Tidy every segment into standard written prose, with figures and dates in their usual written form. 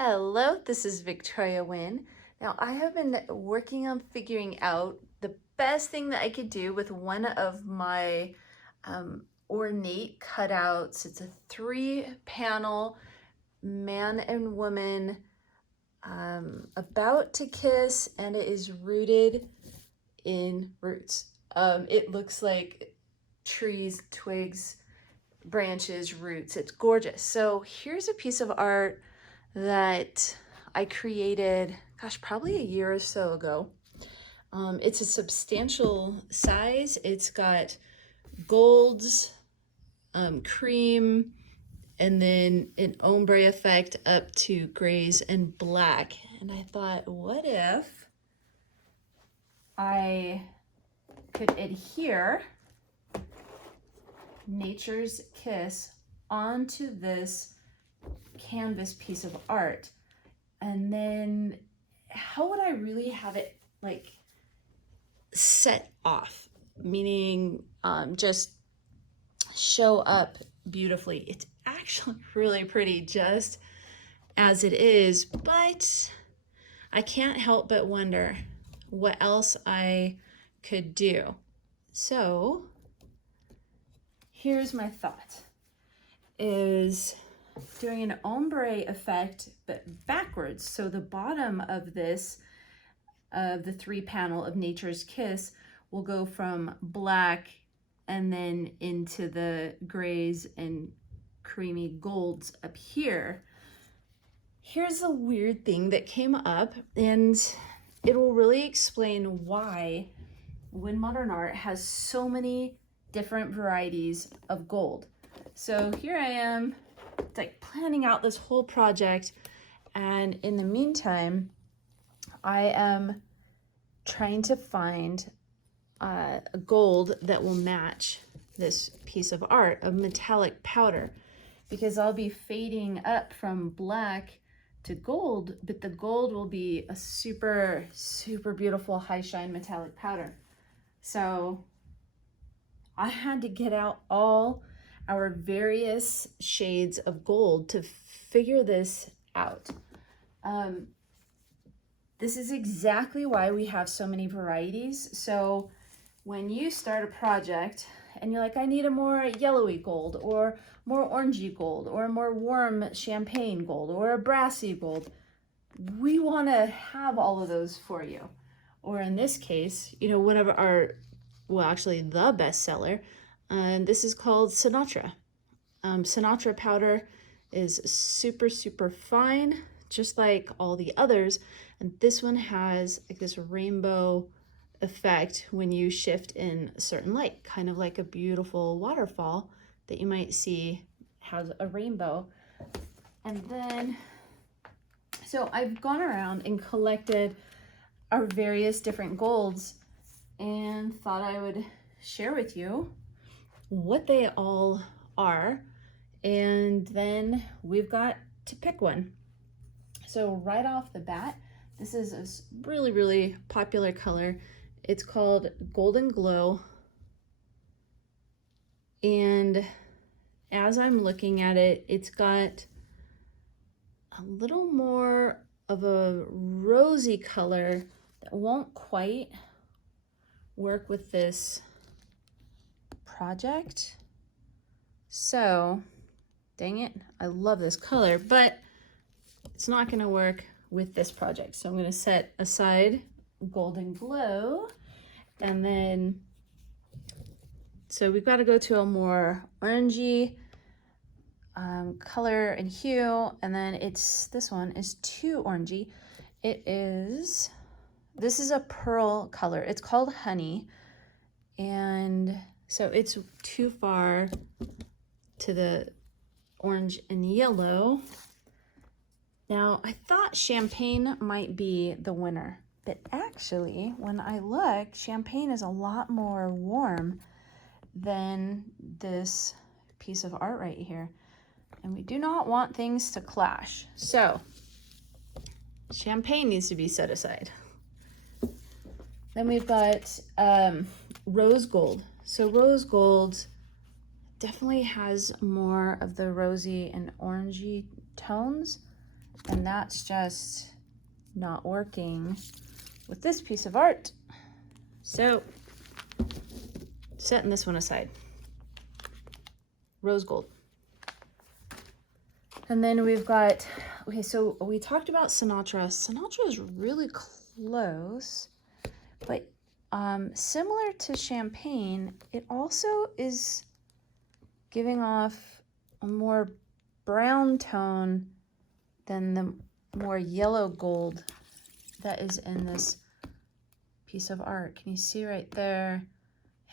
Hello, this is Victoria Wynn. Now, I have been working on figuring out the best thing that I could do with one of my ornate cutouts. It's a 3-panel man and woman about to kiss, and it is rooted in roots. It looks like trees, twigs, branches, roots. It's gorgeous. So here's a piece of art that I created, gosh, probably a year or so ago. It's a substantial size. It's got golds, cream, and then an ombre effect up to grays and black. And I thought, what if I could adhere Nature's Kiss onto this canvas piece of art, and then how would I really have it like set off, meaning just show up beautifully. It's actually really pretty just as it is, but I can't help but wonder what else I could do. So here's my thought, is doing an ombre effect, but backwards. So the bottom of this, of the 3-panel of Nature's Kiss, will go from black and then into the grays and creamy golds up here. Here's a weird thing that came up, and it will really explain why Wynn Modern Art has so many different varieties of gold. So here I am, like planning out this whole project, and in the meantime I am trying to find a gold that will match this piece of art of metallic powder, because I'll be fading up from black to gold, but the gold will be a super beautiful high shine metallic powder. So I had to get out all our various shades of gold to figure this out. This is exactly why we have so many varieties. So when you start a project and you're like, I need a more yellowy gold, or more orangey gold, or a more warm champagne gold, or a brassy gold, we want to have all of those for you. Or in this case, you know, one of our, well, actually the bestseller, and this is called Sinatra. Sinatra powder is super fine, just like all the others, and this one has like this rainbow effect when you shift in a certain light, kind of like a beautiful waterfall that you might see has a rainbow. And then, so I've gone around and collected our various different golds and thought I would share with you what they all are, and then we've got to pick one. So right off the bat, this is a really popular color. It's called Golden Glow, and as I'm looking at it, it's got a little more of a rosy color that won't quite work with this project. So, dang it, I love this color, but it's not gonna work with this project. So I'm gonna set aside Golden Glow, and then, so we've gotta go to a more orangey color and hue, and then this one is too orangey. This is a pearl color. It's called Honey, and so it's too far to the orange and yellow. Now, I thought Champagne might be the winner, but actually, when I look, Champagne is a lot more warm than this piece of art right here. And we do not want things to clash. So, Champagne needs to be set aside. Then we've got Rose Gold. So Rose Gold definitely has more of the rosy and orangey tones. And that's just not working with this piece of art. So, setting this one aside. Rose gold. And then we've got, okay, so we talked about Sinatra. Sinatra is really close, but similar to champagne, it also is giving off a more brown tone than the more yellow gold that is in this piece of art. Can you see right there?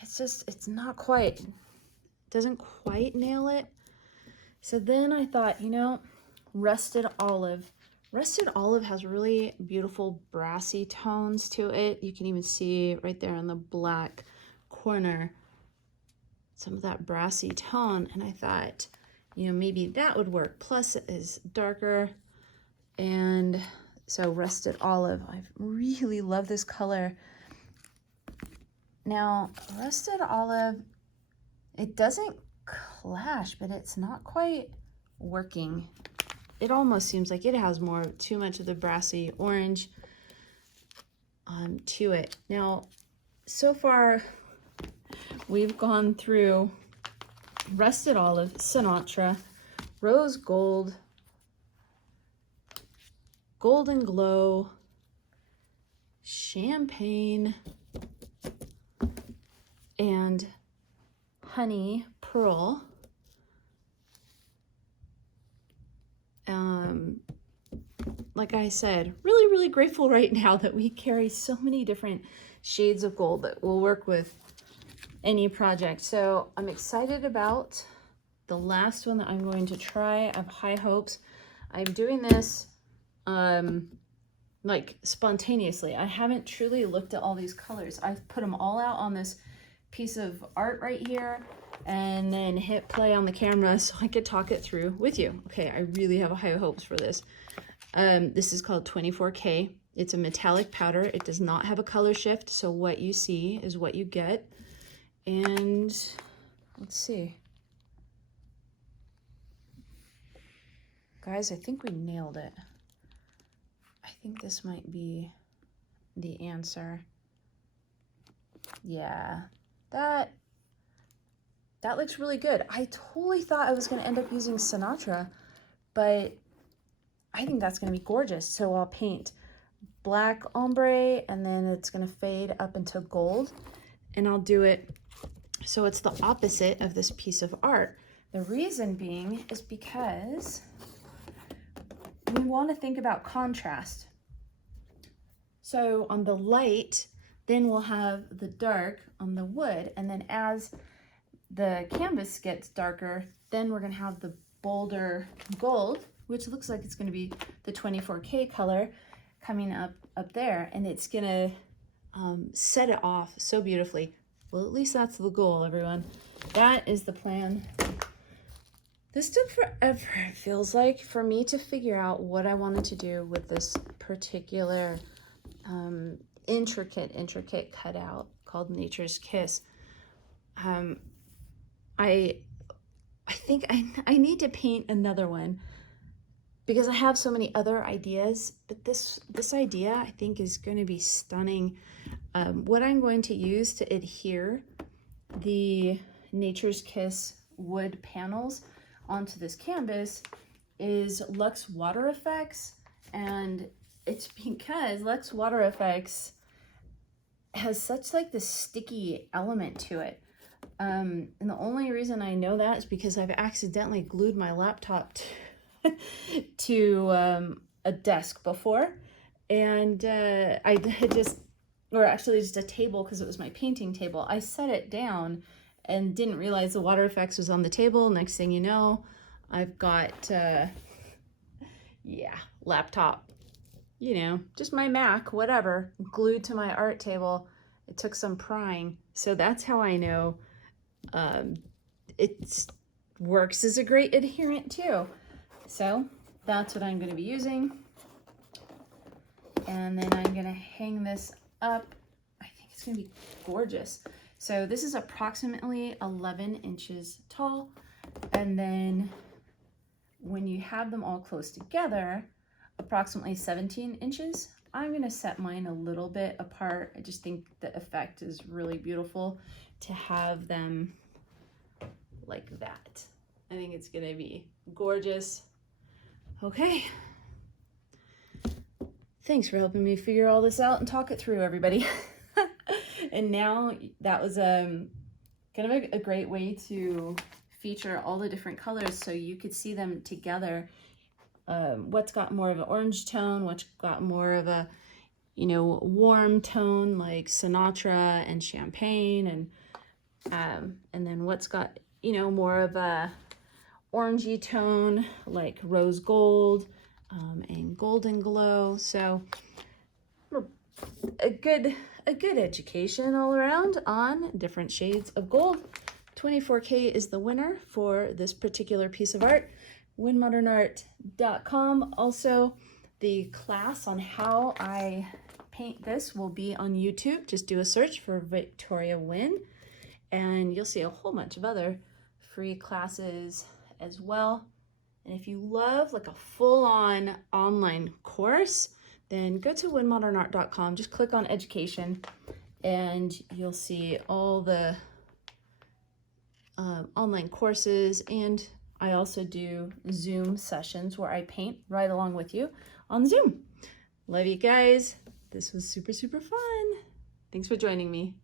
It's just, it's not quite, doesn't quite nail it. So then I thought, you know, rusted olive. Rusted olive has really beautiful brassy tones to it. You can even see right there in the black corner some of that brassy tone. And I thought, you know, maybe that would work. Plus it is darker. And so rusted olive, I really love this color. Now, rusted olive, it doesn't clash, but it's not quite working. It almost seems like it has too much of the brassy orange to it. Now, so far, we've gone through rusted olive, Sinatra, rose gold, golden glow, champagne, and honey pearl. Like I said, really, really grateful right now that we carry so many different shades of gold that will work with any project. So I'm excited about the last one that I'm going to try. I have high hopes. I'm doing this like spontaneously. I haven't truly looked at all these colors. I've put them all out on this piece of art right here and then hit play on the camera so I could talk it through with you. Okay, I really have high hopes for this. This is called 24K. It's a metallic powder. It does not have a color shift, so what you see is what you get. And let's see. Guys, I think we nailed it. I think this might be the answer. Yeah, that looks really good. I totally thought I was going to end up using Sinatra, but I think that's going to be gorgeous. So I'll paint black ombre and then it's going to fade up into gold, and I'll do it so it's the opposite of this piece of art. The reason being is because we want to think about contrast. So on the light, then we'll have the dark on the wood, and then as the canvas gets darker, then we're going to have the bolder gold, which looks like it's going to be the 24K color coming up there, and it's going to set it off so beautifully. Well, at least that's the goal, everyone. That is the plan. This took forever, it feels like, for me to figure out what I wanted to do with this particular intricate cutout called Nature's Kiss. I think I need to paint another one because I have so many other ideas, but this idea I think is going to be stunning. What I'm going to use to adhere the Nature's Kiss wood panels onto this canvas is Luxe Water Effects, and it's because Luxe Water Effects has such like this sticky element to it. And the only reason I know that is because I've accidentally glued my laptop to a desk before, and I had just a table because it was my painting table. I set it down and didn't realize the water effects was on the table. Next thing you know, I've got laptop, you know, just my Mac, whatever, glued to my art table. It took some prying, so that's how I know it works as a great adherent too. So that's what I'm going to be using, and then I'm going to hang this up. I think it's going to be gorgeous. So this is approximately 11 inches tall, and then when you have them all close together, approximately 17 inches. I'm gonna set mine a little bit apart. I just think the effect is really beautiful to have them like that. I think it's gonna be gorgeous. Okay. Thanks for helping me figure all this out and talk it through, everybody. And now that was kind of a great way to feature all the different colors so you could see them together. What's got more of an orange tone, what's got more of a, you know, warm tone like Sinatra and Champagne, and then what's got, you know, more of a orangey tone like Rose Gold and Golden Glow. So a good education all around on different shades of gold. 24K is the winner for this particular piece of art. WynnModernArt.com. Also, the class on how I paint this will be on YouTube. Just do a search for Victoria Wynn, and you'll see a whole bunch of other free classes as well. And if you love like a full-on online course, then go to WynnModernArt.com. Just click on education, and you'll see all the online courses. And I also do Zoom sessions where I paint right along with you on Zoom. Love you guys. This was super, super fun. Thanks for joining me.